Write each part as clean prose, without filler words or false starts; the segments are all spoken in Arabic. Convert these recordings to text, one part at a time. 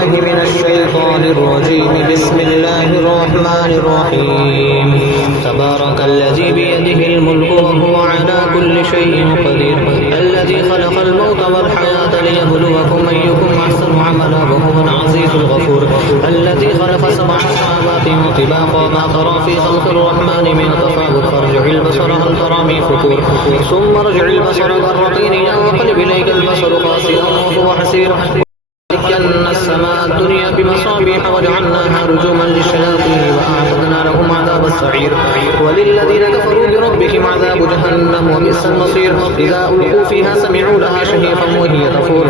بالله من الشيطان الرجيم. بسم الله الرحمن الرحيم. تبارك الذي بيده الملك وهو على كل شيء قدير. الذي خلق الموت والحياة ليبلوكم أيكم أحسن عملا وهو العزيز الغفور. الذي خلق 7 سماوات طباقا ما ترى في خلق الرحمن من تفاوت فارجع البصر هل ترى من فطور ثم ارجع البصر كرتين ينقلب إليك البصر خاسئا وهو حسير. زينا السماء الدنيا بمصابيح وجعلناها رجوما للشياطين وأعتدنا لهم عذاب السعير. وللذين كفروا بربهم عذاب جهنم وبئس المصير. إذا ألقوا فيها سمعوا لها شهيقا وهي تفور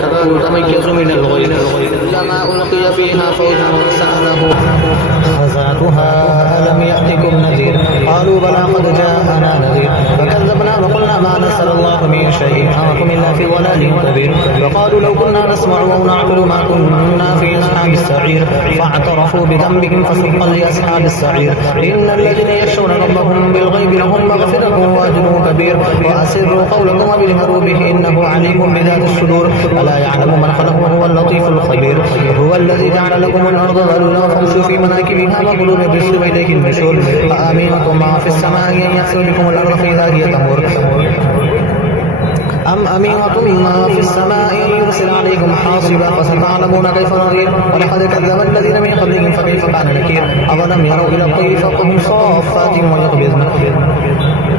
تميز من الغيظ كلما ألقي فيها فوج سألهم خزنتها ألم يأتكم نذير قالوا بلى قد جاءنا نذير فكذبنا وقلنا ما نزل الله من شيء إن أنتم إلا في ضلال كبير. وقالوا لو كنا نسمع أو نعقل ما كنا في أصحاب السعير فاعترفوا بذنبهم فسحقا لأصحاب السعير. إن الذين يخشون ربهم بالغيب لهم مغفرة وأجر كبير. وأسروا قولكم وابجهروا به إنه عليم بذات الصدور. ألا يعلم من خلق وهو اللطيف الخبير. هو الذي جعل لكم الأرض ذلولا فامشوا في مناكبها وكلوا من رزقه إليه النشور. أأمنتم ما في السماء أن يخسف بكم الأرض فإذا هي تمور أم أمنتم ما في السماء أن يرسل عليكم حاصبا فستعلمون كيف نذير. ولقد كذب الذين من قبلهم فكيف كان نكير. أولم يروا إلى الطير فوقهم صافات ويقبضن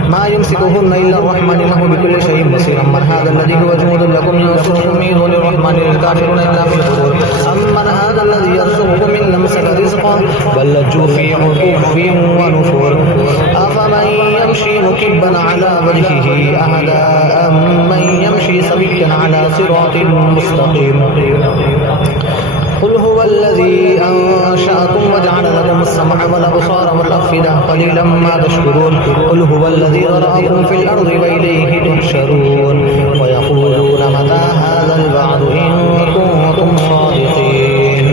ما يمسكهن إلا الرحمن إنه بكل شيء بصير. من هذا الذي هو جند لكم ينصركم من دون الرحمن الكافرون إلا في غرور. أمن هذا الذي يرزقكم إن أمسك رزقا بل لجوا في عتو ونفور. أفمن يمشي مكبا على وجهه أهدى أمن يمشي سويا على صراط مستقيم. قل هو الذي أنشأكم وجعل لكم السمع والأبصار والأفئدة قليلا ما تشكرون. قل هو الذي ذرأكم في الأرض وإليه تحشرون. ويقولون متى هذا الوعد إن كنتم صادقين.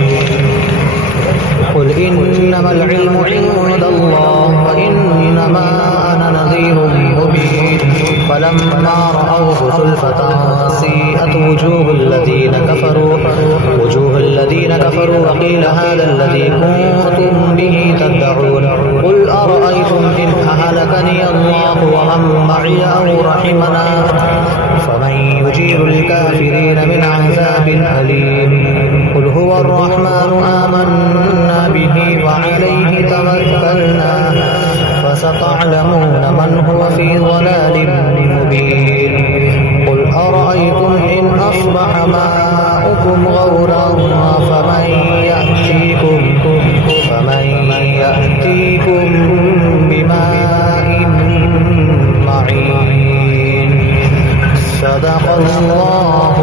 قل إنما العلم عند الله وإنما أنا نذير مبين. فلما رأوه زلفة سيئت وجوه الذين كفروا وقيل هذا الذي كنتم به تدعون. قل أرأيتم إن أهلكني الله ومن معي أو رحمنا فمن يجير الكافرين من عذاب أليم. قل هو الرحمن آمنا به وعليه توكلنا فستعلمون من هو في ضلال مبين. قل أرأيتم إن أصبح ماؤكم غورا فمن يأتيكم بماء معين. صدق الله